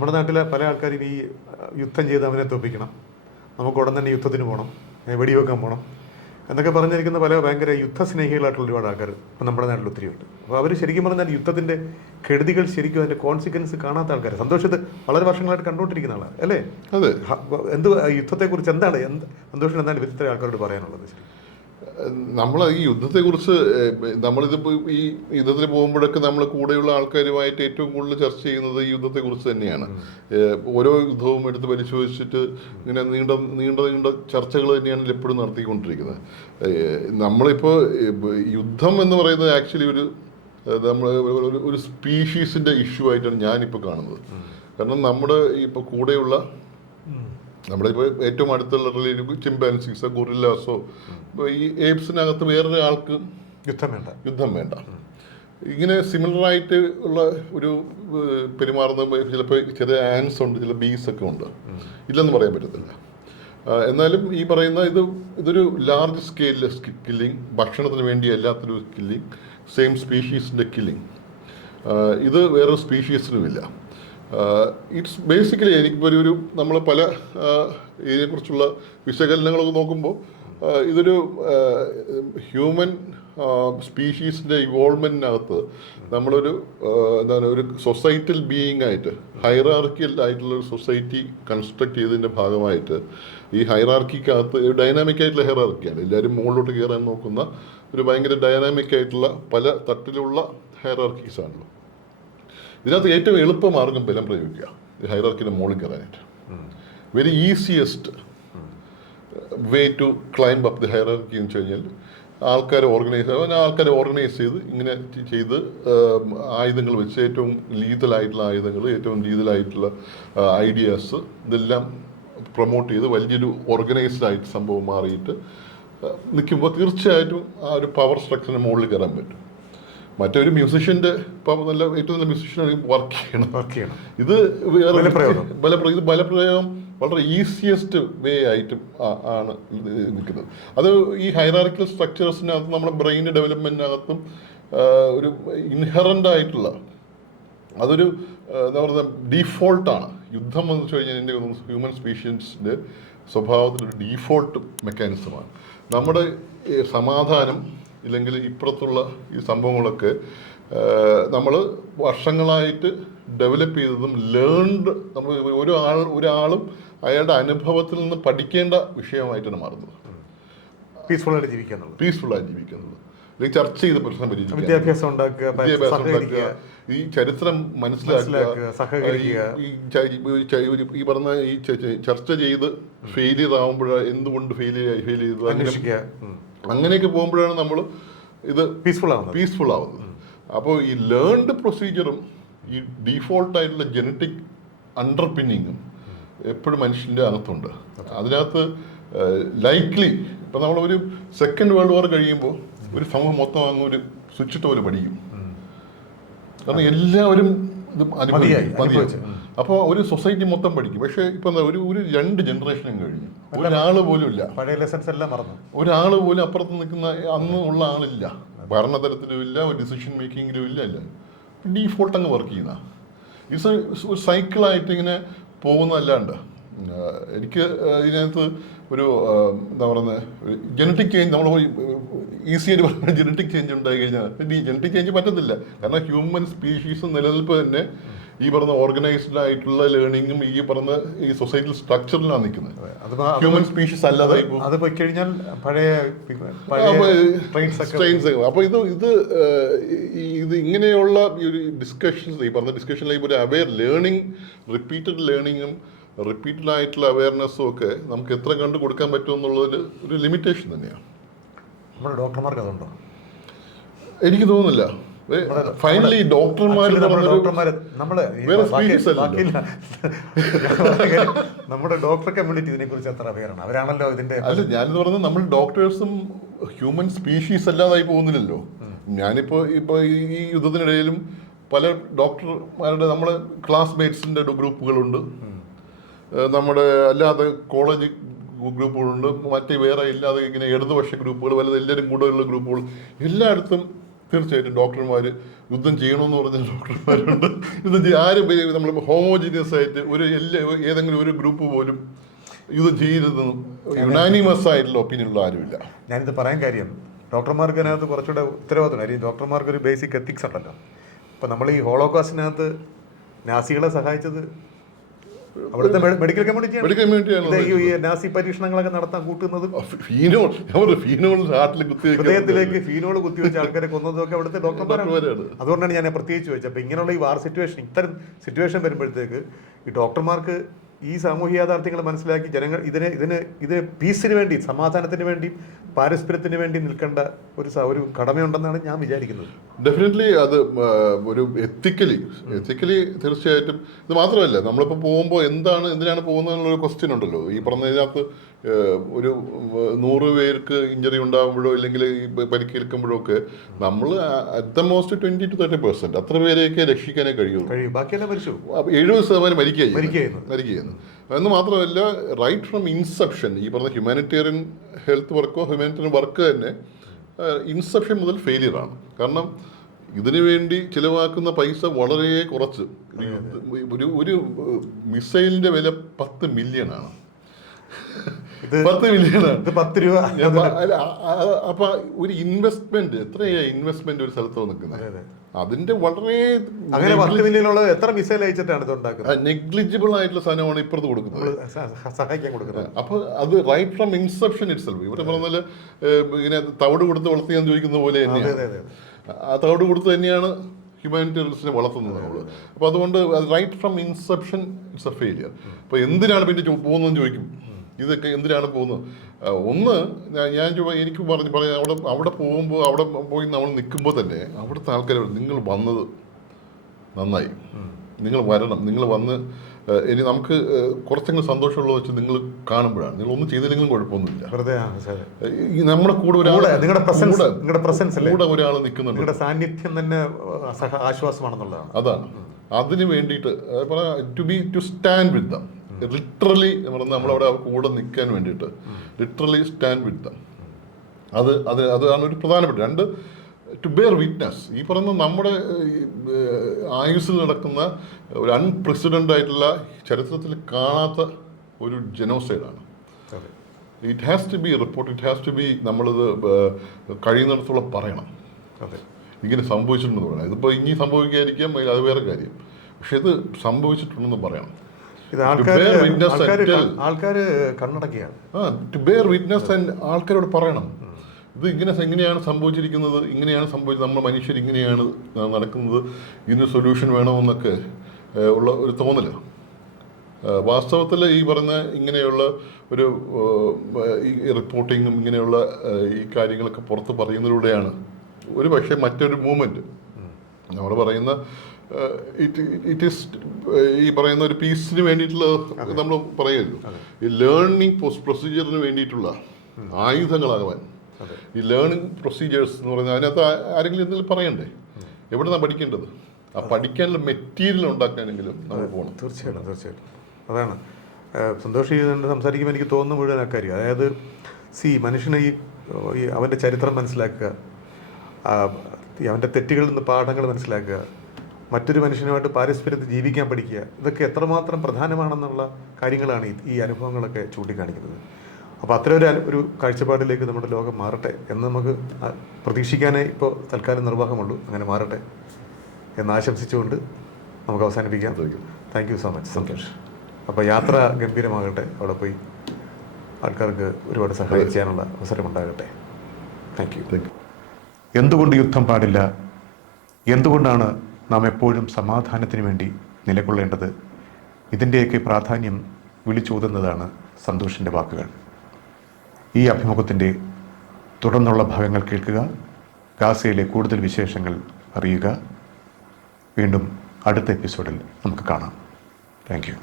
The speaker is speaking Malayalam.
നമ്മുടെ നാട്ടിലെ പല ആൾക്കാരും ഈ യുദ്ധം ചെയ്ത് അവനെ തോപ്പിക്കണം, നമുക്ക് ഉടൻ തന്നെ യുദ്ധത്തിന് പോകണം, വെടിവെക്കാൻ പോകണം എന്നൊക്കെ പറഞ്ഞിരിക്കുന്ന പല ഭയങ്കര യുദ്ധസ്നേഹികളായിട്ടുള്ള ഒരുപാട് ആൾക്കാർ ഇപ്പം നമ്മുടെ നാട്ടിൽ ഒത്തിരിയുണ്ട്. അപ്പോൾ അവർ ശരിക്കും പറഞ്ഞാൽ യുദ്ധത്തിൻ്റെ കെടുതികൾ ശരിക്കും അതിൻ്റെ കോൺസിക്വൻസ് കാണാത്ത ആൾക്കാർ. സന്തോഷത്ത് വളരെ വർഷങ്ങളായിട്ട് കണ്ടുകൊണ്ടിരിക്കുന്ന ആളാണ് അല്ലേ? അതെ. എന്ത് യുദ്ധത്തെക്കുറിച്ച് എന്താണ് സന്തോഷം എന്താണ് ഇത്തരം ആൾക്കാരോട് പറയാനുള്ളത്? നമ്മൾ ഈ യുദ്ധത്തെക്കുറിച്ച് നമ്മളിതിപ്പോൾ ഈ യുദ്ധത്തിൽ പോകുമ്പോഴൊക്കെ നമ്മൾ കൂടെയുള്ള ആൾക്കാരുമായിട്ട് ഏറ്റവും കൂടുതൽ ചർച്ച ചെയ്യുന്നത് ഈ യുദ്ധത്തെക്കുറിച്ച് തന്നെയാണ്. ഓരോ യുദ്ധവും എടുത്ത് പരിശോധിച്ചിട്ട് ഇങ്ങനെ നീണ്ട നീണ്ട നീണ്ട ചർച്ചകൾ തന്നെയാണ് എപ്പോഴും നടത്തിക്കൊണ്ടിരിക്കുന്നത്. നമ്മളിപ്പോൾ യുദ്ധം എന്ന് പറയുന്നത് ആക്ച്വലി നമ്മൾ ഒരു സ്പീഷീസിൻ്റെ ഇഷ്യൂ ആയിട്ടാണ് ഞാനിപ്പോൾ കാണുന്നത്. കാരണം നമ്മുടെ ഇപ്പോൾ കൂടെയുള്ള നമ്മളിപ്പോൾ ഏറ്റവും അടുത്തുള്ള റിലേറ്റീവ് ചിമ്പാൻസീസോ ഗൊറില്ലാസോ ഈ ഏപ്സിനകത്ത് വേറൊരു ആൾക്ക് യുദ്ധം വേണ്ട. ഇങ്ങനെ സിമിലറായിട്ട് ഉള്ള ഒരു പെരുമാറുന്ന ചിലപ്പോൾ ചില ആൻസ് ഉണ്ട്, ചില ബീസ് ഒക്കെ ഉണ്ട്, ഇല്ലെന്ന് പറയാൻ പറ്റത്തില്ല. എന്നാലും ഈ പറയുന്ന ഇതൊരു ലാർജ് സ്കെയിലിലെ കില്ലിങ്, ഭക്ഷണത്തിന് വേണ്ടി അല്ലാത്തൊരു കില്ലിങ്, സെയിം സ്പീഷീസിൻ്റെ കില്ലിങ്, ഇത് വേറൊരു സ്പീഷീസിനുമില്ല. ഇറ്റ്സ് ബേസിക്കലി എനിക്കിപ്പോൾ നമ്മൾ പല ഇതിനെക്കുറിച്ചുള്ള വിശകലനങ്ങളൊക്കെ നോക്കുമ്പോൾ ഇതൊരു ഹ്യൂമൻ സ്പീഷീസിൻ്റെ ഇവോൾവ്മെൻറ്റിനകത്ത് നമ്മളൊരു ഒരു സൊസൈറ്റൽ ബീയിങ് ആയിട്ട് ഹൈറാർക്കിയൽ ആയിട്ടുള്ളൊരു സൊസൈറ്റി കൺസ്ട്രക്ട് ചെയ്തതിൻ്റെ ഭാഗമായിട്ട് ഈ ഹൈറാർക്കിക്കകത്ത് ഡൈനാമിക് ആയിട്ടുള്ള ഹൈറാർക്കിയാണ്. എല്ലാവരും മുകളിലോട്ട് കയറാൻ നോക്കുന്ന ഒരു ഭയങ്കര ഡൈനാമിക് ആയിട്ടുള്ള പല തട്ടിലുള്ള ഹൈറാർക്കീസാണല്ലോ. ഇതിനകത്ത് ഏറ്റവും എളുപ്പമാർഗം ബലം പ്രയോഗിക്കുക, ഈ ഹൈറാർക്കിൻ്റെ മുകളിൽ കയറാനായിട്ട്. Very easiest way to climb up the hierarchy എന്ന് വെച്ച് കഴിഞ്ഞാൽ ആൾക്കാരെ ഓർഗനൈസ് ചെയ്ത് ഇങ്ങനെ ചെയ്ത് ആയുധങ്ങൾ വെച്ച് ഏറ്റവും ലീതലായിട്ടുള്ള ആയുധങ്ങൾ, ഏറ്റവും ലീതലായിട്ടുള്ള ഐഡിയാസ് ഇതെല്ലാം പ്രൊമോട്ട് ചെയ്ത് വലിയൊരു ഓർഗനൈസ്ഡ് ആയിട്ട് സംഭവം മാറിയിട്ട് നിൽക്കുമ്പോൾ തീർച്ചയായിട്ടും ആ ഒരു പവർ സ്ട്രക്ചറിന് മുകളിൽ കയറാൻ പറ്റും. മറ്റൊരു മ്യൂസിഷ്യൻ്റെ ഇപ്പം ഏറ്റവും നല്ല മ്യൂസിഷ്യൻ വർക്ക് ചെയ്യണം. ഇത് ബലപ്രയോഗം വളരെ ഈസിയസ്റ്റ് വേ ആയിട്ടും ആണ് നിൽക്കുന്നത്. അത് ഈ ഹൈറാർക്കിക്കൽ സ്ട്രക്ചേഴ്സിനകത്ത് നമ്മുടെ ബ്രെയിൻ ഡെവലപ്മെൻറ്റിനകത്തും ഒരു ഇൻഹറൻ്റ് ആയിട്ടുള്ള അതൊരു എന്താ പറയുക ഡീഫോൾട്ടാണ്. യുദ്ധം എന്ന് വെച്ച് കഴിഞ്ഞാൽ എൻ്റെ ഹ്യൂമൻ സ്പീഷീസിൻ്റെ സ്വഭാവത്തിലൊരു ഡീഫോൾട്ട് മെക്കാനിസമാണ്. നമ്മുടെ സമാധാനം ഇല്ലെങ്കിൽ ഇപ്പുറത്തുള്ള ഈ സംഭവങ്ങളൊക്കെ നമ്മൾ വർഷങ്ങളായിട്ട് ഡെവലപ്പ് ചെയ്തതും ലേൺഡ് നമ്മൾ ഒരാളും അയാളുടെ അനുഭവത്തിൽ നിന്ന് പഠിക്കേണ്ട വിഷയമായിട്ടാണ് മാറുന്നത്. പീസ്ഫുള്ളായിട്ട് ജീവിക്കുന്നത്, അല്ലെങ്കിൽ ചർച്ച ചെയ്ത് പ്രശ്നം പരിഹരിക്കുക, വിദ്യാഭ്യാസം ഉണ്ടാക്കുക, ഈ ചരിത്രം മനസ്സിലാക്കുക, ഈ പറഞ്ഞ ഈ ചർച്ച ചെയ്ത് ഫെയിലിയർ ആവുമ്പോൾ എന്തുകൊണ്ട് ഫെയിൽ ചെയ്തു അങ്ങനെയൊക്കെ പോകുമ്പോഴാണ് നമ്മൾ ഇത് പീസ്ഫുൾ ആവുന്നത്. അപ്പോൾ ഈ ലേൺഡ് പ്രൊസീജിയറും ഈ ഡീഫോൾട്ടായിട്ടുള്ള ജനറ്റിക് അണ്ടർപിന്നിങ്ങും എപ്പോഴും മനുഷ്യൻ്റെ അകത്തുണ്ട്. അതിനകത്ത് ലൈക്ലി ഇപ്പം നമ്മളൊരു സെക്കൻഡ് വേൾഡ് വാർ കഴിയുമ്പോൾ ഒരു സമൂഹം മൊത്തം അങ്ങ് ഒരു സ്വിച്ചിട്ട് പോലെ പഠിക്കും. കാരണം എല്ലാവരും ഇത് മതിയായി. അപ്പോൾ ഒരു സൊസൈറ്റി മൊത്തം പഠിക്കും. പക്ഷേ ഇപ്പം ഒരു 2 ജനറേഷനും കഴിഞ്ഞു ഒരാൾ പോലും ഇല്ല, പഴയ ലെസൺസ് എല്ലാം മറന്നു. ഒരാൾ പോലും അപ്പുറത്ത് നിൽക്കുന്ന അന്ന് ഉള്ള ആളില്ല, ഭരണതലത്തിലും ഇല്ല, ഒരു ഡിസിഷൻ മേക്കിങ്ങിലും ഇല്ല. ഡീഫോൾട്ട് അങ്ങ് വർക്ക് ചെയ്യുന്ന ഒരു സൈക്കിളായിട്ട് ഇങ്ങനെ പോകുന്നതല്ലാണ്ട് എനിക്ക് ഇതിനകത്ത് ഒരു എന്താ പറയുന്നത് ജനറ്റിക് ചേഞ്ച് നമ്മൾ ഈസിയായിട്ട് പറഞ്ഞാൽ ജനറ്റിക് ചേഞ്ച് ഉണ്ടായി കഴിഞ്ഞാൽ ഈ ജനറ്റിക് ചേഞ്ച് പറ്റത്തില്ല. കാരണം ഹ്യൂമൻ സ്പീഷീസ് നിലനിൽപ്പ് തന്നെ ഈ പറഞ്ഞ ഓർഗനൈസ്ഡ് ആയിട്ടുള്ള ലേണിങ്ങും ഈ പറഞ്ഞ ഈ സൊസൈറ്റൽ സ്ട്രക്ചറിലാണ് നിൽക്കുന്നത്. ഹ്യൂമൻ സ്പീഷീസ് അല്ലാതെ അത് പോയി കഴിഞ്ഞാൽ അപ്പോൾ ഇത് ഇങ്ങനെയുള്ള ഒരു ഡിസ്കഷൻസ് ഈ പറഞ്ഞ ഡിസ്കഷനിലേക്ക് ഒരു അവെയർ ലേണിംഗ്, റിപ്പീറ്റഡ് ലേണിങ്ങും റിപ്പീറ്റഡ് ആയിട്ടുള്ള അവെയർനെസ്സും ഒക്കെ നമുക്ക് എത്ര കണ്ടു കൊടുക്കാൻ പറ്റും എന്നുള്ളതിൽ ഒരു ലിമിറ്റേഷൻ തന്നെയാണ്. നമ്മുടെ ഡോക്ടർമാർക്ക് അതുണ്ടോ? എനിക്ക് തോന്നുന്നില്ല. ഫൈനലി നമ്മുടെ ഡോക്ടർ കമ്മ്യൂണിറ്റി ഇതിനെ കുറിച്ച് എത്ര അവെയറാണ്? അവരാണല്ലോ ഇതിന്റെ അല്ല ഞാനിത് പറഞ്ഞത് നമ്മൾ ഡോക്ടേഴ്സും ഹ്യൂമൻ സ്പീഷീസ് അല്ലാതായി പോകുന്നില്ലല്ലോ. ഞാനിപ്പോൾ ഈ യുദ്ധത്തിനിടയിലും പല ഡോക്ടർമാരുടെ നമ്മളെ ക്ലാസ്മേറ്റ്സിൻ്റെ ഗ്രൂപ്പുകളുണ്ട്, നമ്മുടെ അല്ലാതെ കോളേജ് ഗ്രൂപ്പുകളുണ്ട്, മറ്റേ വേറെ ഇല്ലാതെ ഇങ്ങനെ ഇടതുപക്ഷ ഗ്രൂപ്പുകൾ, വലുത് എല്ലാവരും കൂടെയുള്ള ഗ്രൂപ്പുകൾ, എല്ലായിടത്തും തീർച്ചയായിട്ടും ഡോക്ടർമാർ യുദ്ധം ചെയ്യണമെന്ന് പറഞ്ഞ ഡോക്ടർമാരുണ്ട്. യുദ്ധം ആരും നമ്മൾ ഹോമോജീനിയസ് ആയിട്ട് ഏതെങ്കിലും ഒരു ഗ്രൂപ്പ് പോലും യുദ്ധം ചെയ്യരുതെന്നും യുനാനിമസ് ആയിട്ടുള്ള ഒപ്പീനിയനുള്ള ആരുമില്ല. ഞാനിത് പറയാൻ കാര്യം ഡോക്ടർമാർക്ക് അതിനകത്ത് കുറച്ചുകൂടെ ഉത്തരവാദിത്തം. കാര്യം ഡോക്ടർമാർക്ക് ഒരു ബേസിക് എത്തിക്സ് ഉണ്ടല്ലോ. അപ്പോൾ നമ്മൾ ഈ ഹോളോകോസ്റ്റിനകത്ത് നാസികളെ സഹായിച്ചത് അവിടുത്തെ മെഡിക്കൽ കമ്മ്യൂണിറ്റിയാണ്. ഈ നാസി പരീക്ഷണങ്ങളൊക്കെ നടത്താൻ കൂട്ടുന്നത് ഹൃദയത്തിലേക്ക് ഫീനോൾ കുത്തിവെച്ച ആൾക്കാരെ കൊന്നതൊക്കെ അവിടുത്തെ ഡോക്ടർമാരാണ്. അതുകൊണ്ടാണ് ഞാൻ പ്രത്യേകിച്ച് ചോദിച്ചത്. അപ്പോൾ ഇങ്ങനെയുള്ള ഈ വാർ സിറ്റുവേഷൻ, ഇത്തരം സിറ്റുവേഷൻ വരുമ്പോഴത്തേക്ക് ഈ ഡോക്ടർമാർക്ക് ഈ സാമൂഹ്യ യാഥാർത്ഥ്യങ്ങൾ മനസ്സിലാക്കി ജനങ്ങൾ ഇതിന് പീസിന് വേണ്ടി, സമാധാനത്തിന് വേണ്ടി, പാരസ്പര്യത്തിന് വേണ്ടി നിൽക്കേണ്ട ഒരു കടമയുണ്ടെന്നാണ് ഞാൻ വിചാരിക്കുന്നത്. ഡെഫിനറ്റ്ലി അത് ഒരു എത്തിക്കലി തീർച്ചയായിട്ടും. ഇത് മാത്രമല്ല, നമ്മളിപ്പോൾ പോകുമ്പോൾ എന്തിനാണ് പോകുന്നത് എന്നുള്ളൊരു ക്വസ്റ്റ്യൻ ഉണ്ടല്ലോ. ഈ പറഞ്ഞതിനകത്ത് ഒരു 100 പേർക്ക് ഇഞ്ചറി ഉണ്ടാകുമ്പോഴോ അല്ലെങ്കിൽ പരിക്കേൽക്കുമ്പോഴോ ഒക്കെ നമ്മൾ അറ്റ് ദ മോസ്റ്റ് 20 to 30% അത്ര പേരെയൊക്കെ രക്ഷിക്കാനേ കഴിയുള്ളൂ. ബാക്കിയെല്ലാം മരിച്ചു. 70% മരിക്കുകയെന്ന്. എന്ന് മാത്രമല്ല, റൈറ്റ് ഫ്രം ഇൻസെപ്ഷൻ ഈ പറഞ്ഞ ഹ്യൂമാനിറ്റേറിയൻ ഹെൽത്ത് വർക്കോ ഹ്യൂമാനിറ്റേറിയൻ വർക്ക് തന്നെ ഇൻസെപ്ഷൻ മുതൽ ഫെയിലിയറാണ്. കാരണം ഇതിനു വേണ്ടി ചിലവാക്കുന്ന പൈസ വളരെ കുറച്ച്. ഒരു മിസൈലിന്റെ വില 10 മില്യണാണ്. 10 മില്യണാണ്. 10 രൂപ. അപ്പൊ ഒരു ഇൻവെസ്റ്റ്മെന്റ് എത്രയാ ഇൻവെസ്റ്റ്മെന്റ് ഒരു സ്ഥലത്ത് നിൽക്കുന്നത്? അതിന്റെ വളരെ അങ്ങനെ 10 മില്യണുള്ളത് എത്ര മിസൈൽ അയച്ചിട്ടാണ് ഇത് ഉണ്ടാക്കുന്നത്? നെഗ്ലിജിബിൾ ആയിട്ടുള്ള സാധനമാണ് ഇപ്പുറത്ത് കൊടുക്കുന്നത്, സഹായിക്കാൻ കൊടുക്കുന്നത്. അപ്പൊ അത് റൈറ്റ് ഫ്രം ഇൻസെപ്ഷൻ ഇറ്റ്സെൽഫ്. ഇവിടെ പറഞ്ഞാല് ഇങ്ങനെ തവിട് കൊടുത്ത് വളർത്തിയാന്ന് ചോദിക്കുന്ന പോലെ തന്നെയാണ്. ആ തവിട് കൊടുത്ത് തന്നെയാണ് ഹ്യൂമാനിറ്റേറിയൻസിനെ വളർത്തുന്നത് നമ്മൾ. അപ്പോൾ അതുകൊണ്ട് right from inception it's a failure. അപ്പോൾ എന്തിനാണ് പിന്നെ പോകുന്നതെന്ന് ചോദിക്കും. ഇതൊക്കെ എന്തിനാണ് പോകുന്നത്? ഒന്ന് എനിക്ക് പറയാം, അവിടെ പോകുമ്പോൾ അവിടെ പോയി നമ്മൾ നിൽക്കുമ്പോൾ തന്നെ അവിടുത്തെ ആൾക്കാർ നിങ്ങൾ വന്നത് നന്നായി, നിങ്ങൾ വരണം, നിങ്ങൾ വന്ന് ഇനി നമുക്ക് കുറച്ചെങ്കിലും സന്തോഷമുള്ളത് വെച്ച് നിങ്ങൾ കാണുമ്പോഴാണ്. നിങ്ങൾ ഒന്നും ചെയ്തില്ലെങ്കിലും കുഴപ്പമൊന്നുമില്ല. നമ്മുടെ കൂടെ ഒരാൾ നിൽക്കുന്നുണ്ട്, സാന്നിധ്യം തന്നെ ആശ്വാസമാണെന്നുള്ളതാണ്. അതാണ് അതിന് വേണ്ടിയിട്ട് to stand with them. Literally നമ്മളവിടെ കൂടെ നിൽക്കാൻ വേണ്ടിയിട്ട് ലിറ്ററലി സ്റ്റാൻഡ് വിത്ത് ദം. അതാണ് ഒരു പ്രധാനപ്പെട്ട. 2, ടു ബെയർ വിറ്റ്നസ്. ഈ പറയുന്ന നമ്മുടെ ആയുസ്സിൽ നടക്കുന്ന ഒരു അൺപ്രസിഡന്റ് ആയിട്ടുള്ള, ചരിത്രത്തിൽ കാണാത്ത ഒരു ജനോസൈഡാണ്. It has to be report, it has to be, നമ്മളിത് കഴിയുന്നിടത്തോളം പറയണം. ഇങ്ങനെ സംഭവിച്ചിട്ടുണ്ടെന്ന് പറയണം. ഇതിപ്പോൾ ഇനി സംഭവിക്കാതിരിക്കാം, അത് വേറെ കാര്യം. പക്ഷെ ഇത് സംഭവിച്ചിട്ടുണ്ടെന്ന് പറയണം. ആൾക്കാരോട് പറയണം. ഇത് എങ്ങനെയാണ് സംഭവിച്ചിരിക്കുന്നത്, ഇങ്ങനെയാണ് സംഭവിച്ചത്, നമ്മൾ മനുഷ്യർ ഇങ്ങനെയാണ് നടക്കുന്നത്, ഇതിന് സൊല്യൂഷൻ വേണമെന്നൊക്കെ ഉള്ള ഒരു തോന്നല്. വാസ്തവത്തിൽ ഈ പറഞ്ഞ ഇങ്ങനെയുള്ള ഒരു റിപ്പോർട്ടിങ്ങും ഇങ്ങനെയുള്ള ഈ കാര്യങ്ങളൊക്കെ പുറത്ത് പറയുന്നതിലൂടെയാണ് ഒരു പക്ഷേ മറ്റൊരു മൂവ്മെൻറ്റ് നമ്മൾ പറയുന്ന ഇറ്റ് ഈസ് ഈ പറയുന്ന ഒരു പീസിന് വേണ്ടിയിട്ടുള്ള നമ്മൾ പറയുമല്ലോ, ഈ ലേണിംഗ് പ്രൊസീജിയറിന് വേണ്ടിയിട്ടുള്ള ആയുധങ്ങളാകാൻ ഈ ലേണിംഗ് പ്രൊസീജിയേഴ്സ് എന്ന് പറഞ്ഞാൽ അതിനകത്ത് ആരെങ്കിലും എന്തെങ്കിലും പറയണ്ടേ? എവിടെന്നാണ് പഠിക്കേണ്ടത്? ആ പഠിക്കാനുള്ള മെറ്റീരിയൽ ഉണ്ടാക്കാനെങ്കിലും നമ്മൾ പോകണം. തീർച്ചയായിട്ടും അതാണ് സന്തോഷ് സംസാരിക്കുമ്പോൾ എനിക്ക് തോന്നുന്നു മുഴുവൻ അക്കാര്യം. അതായത് മനുഷ്യനെ ഈ അവൻ്റെ ചരിത്രം മനസ്സിലാക്കുക, അവൻ്റെ തെറ്റുകളിൽ നിന്ന് പാഠങ്ങൾ മനസ്സിലാക്കുക, മറ്റൊരു മനുഷ്യനുമായിട്ട് പാരസ്പര്യത്തിൽ ജീവിക്കാൻ പഠിക്കുക, ഇതൊക്കെ എത്രമാത്രം പ്രധാനമാണെന്നുള്ള കാര്യങ്ങളാണ് ഈ അനുഭവങ്ങളൊക്കെ ചൂണ്ടിക്കാണിക്കുന്നത്. അപ്പോൾ അത്തരം ഒരു കാഴ്ചപ്പാടിലേക്ക് നമ്മുടെ ലോകം മാറട്ടെ എന്ന് നമുക്ക് പ്രതീക്ഷിക്കാനേ ഇപ്പോൾ തൽക്കാലം നിർവാഹമുള്ളൂ. അങ്ങനെ മാറട്ടെ എന്ന് ആശംസിച്ചുകൊണ്ട് നമുക്ക് അവസാനിപ്പിക്കാം. Thank you so much Santhosh. അപ്പോൾ യാത്ര ഗംഭീരമാകട്ടെ, അവിടെ പോയി ആൾക്കാർക്ക് ഒരുപാട് സഹായം ചെയ്യാനുള്ള അവസരമുണ്ടാകട്ടെ. Thank you. എന്തുകൊണ്ട് യുദ്ധം പാടില്ല? എന്തുകൊണ്ടാണ് നാം എപ്പോഴും സമാധാനത്തിന് വേണ്ടി നിലകൊള്ളേണ്ടത്? ഇതിൻ്റെയൊക്കെ പ്രാധാന്യം വിളിച്ചോതുന്നതാണ് സന്തോഷിൻ്റെ വാക്കുകൾ. ഈ അഭിമുഖത്തിൻ്റെ തുടർന്നുള്ള ഭാഗങ്ങൾ കേൾക്കുക, ഗാസയിലെ കൂടുതൽ വിശേഷങ്ങൾ അറിയുക. വീണ്ടും അടുത്ത എപ്പിസോഡിൽ നമുക്ക് കാണാം. Thank you.